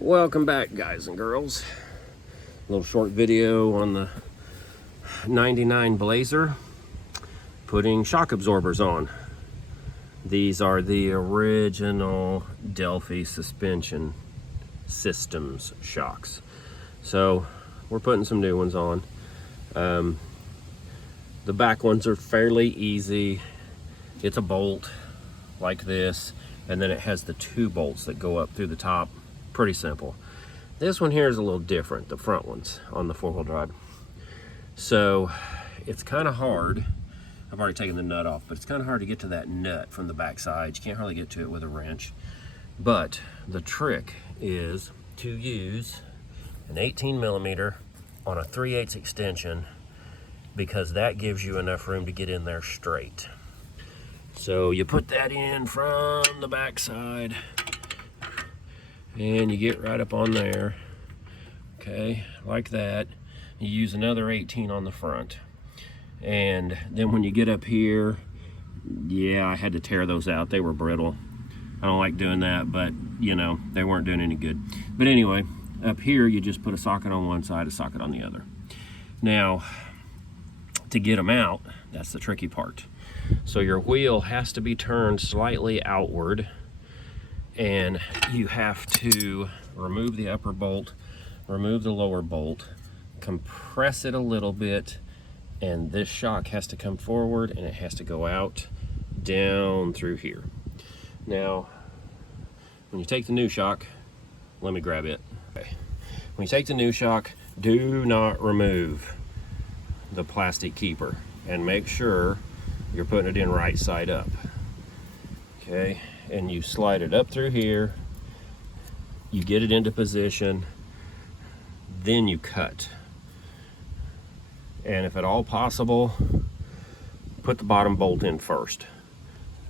Welcome back, guys and girls. A little short video on the 99 Blazer putting shock absorbers on. These are the original Delphi suspension systems shocks. So we're putting some new ones on. The back ones are fairly easy. It's a bolt like this, and then it has the two bolts that go up through the top. Pretty simple. This one here is a little different, the front ones on the four-wheel drive. So it's kind of hard. I've already taken the nut off, but it's kind of hard to get to that nut from the back side. You can't hardly get to it with a wrench. But the trick is to use an 18 millimeter on a 3/8 extension, because that gives you enough room to get in there straight. So you put that in from the back side and you get right up on there, okay, like that. You use another 18 on the front, and then when you get up here, yeah, I had to tear those out. They were brittle. I don't like doing that, but you know, they weren't doing any good. But anyway, up here you just put a socket on one side, a socket on the other. Now, to get them out, that's the tricky part. So your wheel has to be turned slightly outward, and you have to remove the upper bolt, remove the lower bolt, compress it a little bit, and this shock has to come forward and it has to go out down through here. Now, when you take the new shock, let me grab it. Okay. When you take the new shock, do not remove the plastic keeper, and make sure you're putting it in right side up. Okay, and you slide it up through here, you get it into position, then you cut. And if at all possible, put the bottom bolt in first.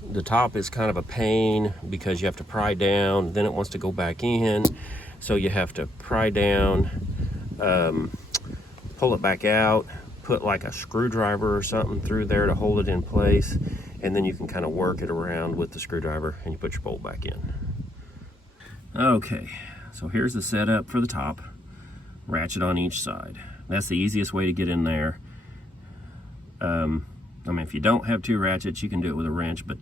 The top is kind of a pain because you have to pry down, then it wants to go back in, so you have to pry down, pull it back out, put like a screwdriver or something through there to hold it in place, and then you can kind of work it around with the screwdriver and you put your bolt back in. Okay, so here's the setup for the top. Ratchet on each side. That's the easiest way to get in there. I mean, if you don't have two ratchets, you can do it with a wrench, but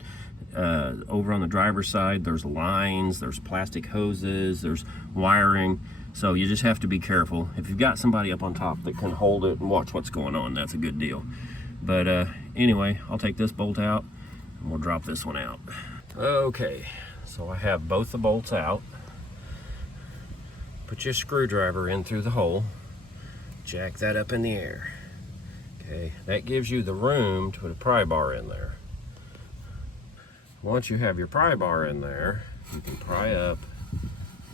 over on the driver's side, there's lines, there's plastic hoses, there's wiring. So you just have to be careful. If you've got somebody up on top that can hold it and watch what's going on, that's a good deal. But anyway, I'll take this bolt out and we'll drop this one out. Okay, so I have both the bolts out. Put your screwdriver in through the hole. Jack that up in the air. Okay, that gives you the room to put a pry bar in there. Once you have your pry bar in there, you can pry up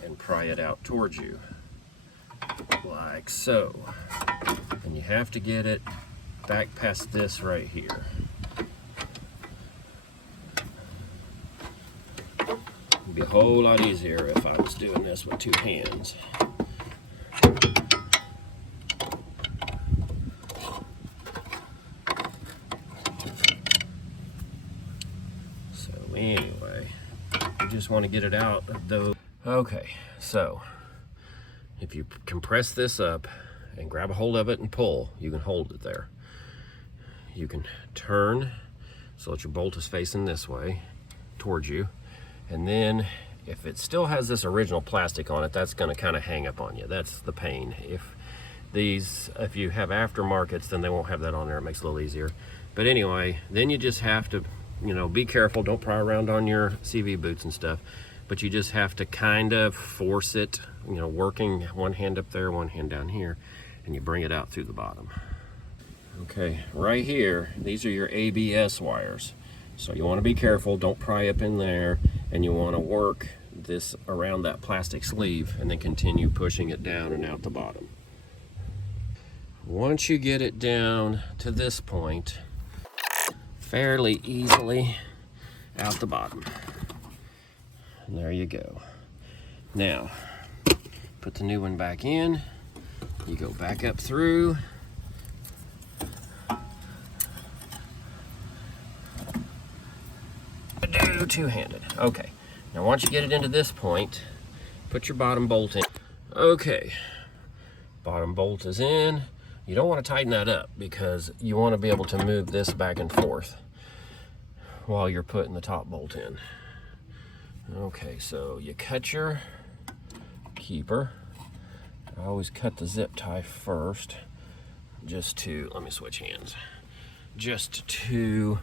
and pry it out towards you, like so. And you have to get it back past this right here. It'd be a whole lot easier if I was doing this with two hands. So anyway, you just want to get it out of those. Okay, so if you compress this up and grab a hold of it and pull, you can hold it there. You can turn so that your bolt is facing this way towards you, and then if it still has this original plastic on it, that's going to kind of hang up on you. That's the pain. If you have aftermarkets, then they won't have that on there. It makes it a little easier. But anyway, then you just have to, you know, be careful. Don't pry around on your CV boots and stuff. But you just have to kind of force it, you know, working one hand up there, one hand down here, and you bring it out through the bottom. Okay, right here, these are your ABS wires. So you want to be careful, don't pry up in there, and you want to work this around that plastic sleeve and then continue pushing it down and out the bottom. Once you get it down to this point, fairly easily out the bottom. And there you go. Now, put the new one back in. You go back up through. Do two-handed. Okay. Now once you get it into this point, put your bottom bolt in. Okay, bottom bolt is in. You don't want to tighten that up because you want to be able to move this back and forth while you're putting the top bolt in. Okay, so you cut your keeper. I always cut the zip tie first, just to, let me switch hands, just to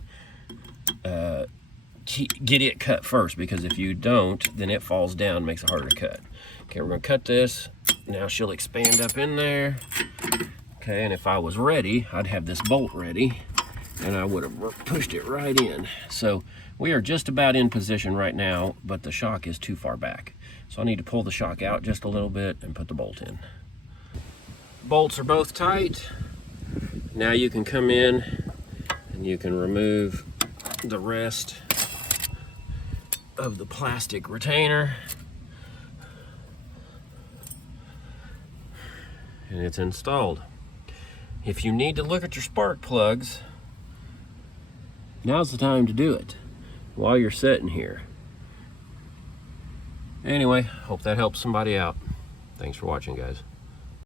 get it cut first, because if you don't, then it falls down, makes it harder to cut. Okay, we're gonna cut this. Now she'll expand up in there. Okay, and if I was ready, I'd have this bolt ready, and I would have pushed it right in. So we are just about in position right now, but the shock is too far back. So I need to pull the shock out just a little bit and put the bolt in. Bolts are both tight. Now you can come in and you can remove the rest of the plastic retainer. And it's installed. If you need to look at your spark plugs, now's the time to do it while you're sitting here. Anyway, hope that helps somebody out. Thanks for watching, guys.